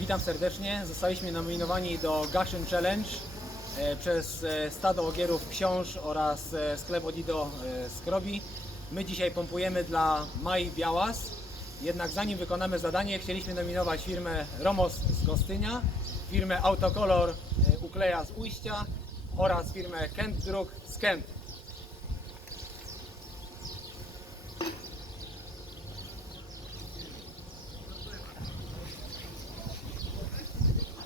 Witam serdecznie. Zostaliśmy nominowani do Gaszyn Challenge e, przez e, Stado Ogierów Książ oraz e, sklep Odido Skrobi. My dzisiaj pompujemy dla Mai Białas. Jednak zanim wykonamy zadanie, chcieliśmy nominować firmę Romos z Gostynia, firmę Autokolor Ukleja z Ujścia oraz firmę Kent Druk z Kent.